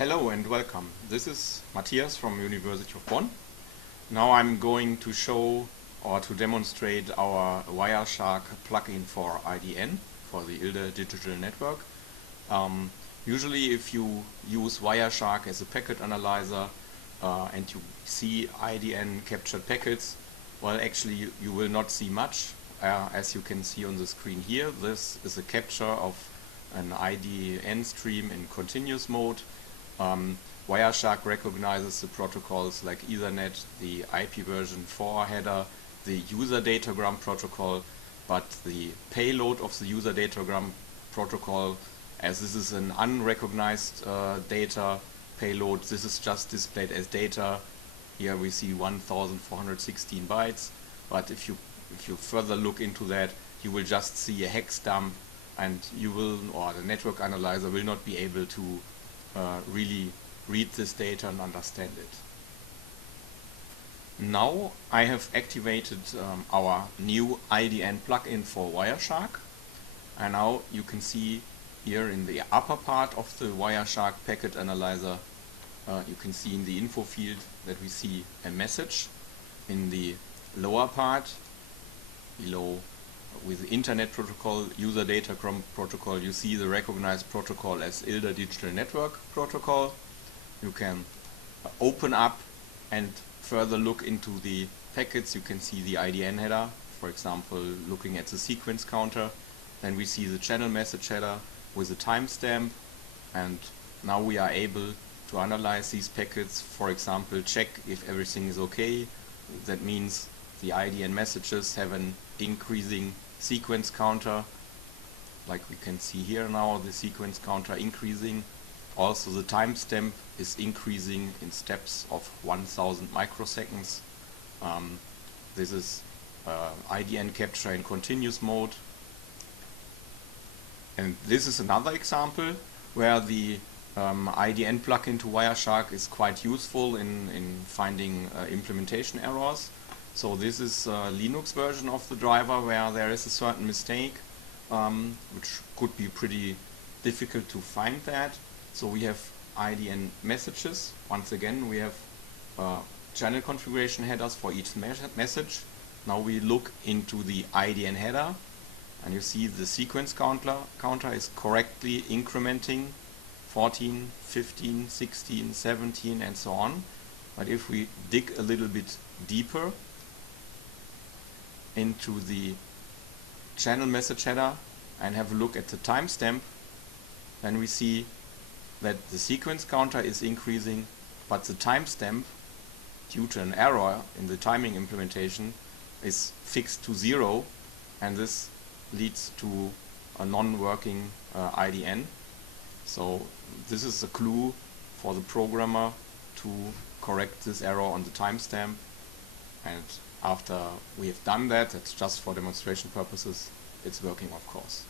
Hello and welcome. This is Matthias from University of Bonn. Now I'm going to show or to demonstrate our Wireshark plugin for IDN, for the ILDA Digital Network. Usually if you use Wireshark as a packet analyzer and you see IDN captured packets, well, actually you will not see much. As you can see on the screen here, this is a capture of an IDN stream in continuous mode. Wireshark recognizes the protocols like Ethernet, the IP version 4 header, the user datagram protocol, but the payload of the user datagram protocol, as this is an unrecognized data payload, this is just displayed as data. Here we see 1416 bytes, but if you further look into that, you will just see a hex dump, and you will, or the network analyzer will not be able to really read this data and understand it. Now I have activated our new IDN plugin for Wireshark, and now you can see here in the upper part of the Wireshark packet analyzer, you can see in the info field that we see a message. In the lower part, below with the Internet protocol, user datagram protocol, you see the recognized protocol as ILDA Digital Network protocol. You can open up and further look into the packets. You can see the IDN header, for example, looking at the sequence counter. Then we see the channel message header with a timestamp, and now we are able to analyze these packets. For example, check if everything is okay. That means the IDN messages have an increasing sequence counter, like we can see here now, the sequence counter increasing. Also the timestamp is increasing in steps of 1000 microseconds. This is IDN capture in continuous mode. And this is another example where the IDN plugin to Wireshark is quite useful in finding implementation errors. So this is a Linux version of the driver where there is a certain mistake, which could be pretty difficult to find that. So we have IDN messages. Once again, we have channel configuration headers for each message. Now we look into the IDN header, and you see the sequence counter is correctly incrementing 14, 15, 16, 17 and so on. But if we dig a little bit deeper into the channel message header and have a look at the timestamp, then we see that the sequence counter is increasing, but the timestamp, due to an error in the timing implementation, is fixed to 0, and this leads to a non-working IDN. So this is a clue for the programmer to correct this error on the timestamp, and after we have done that, it's just for demonstration purposes, it's working, of course.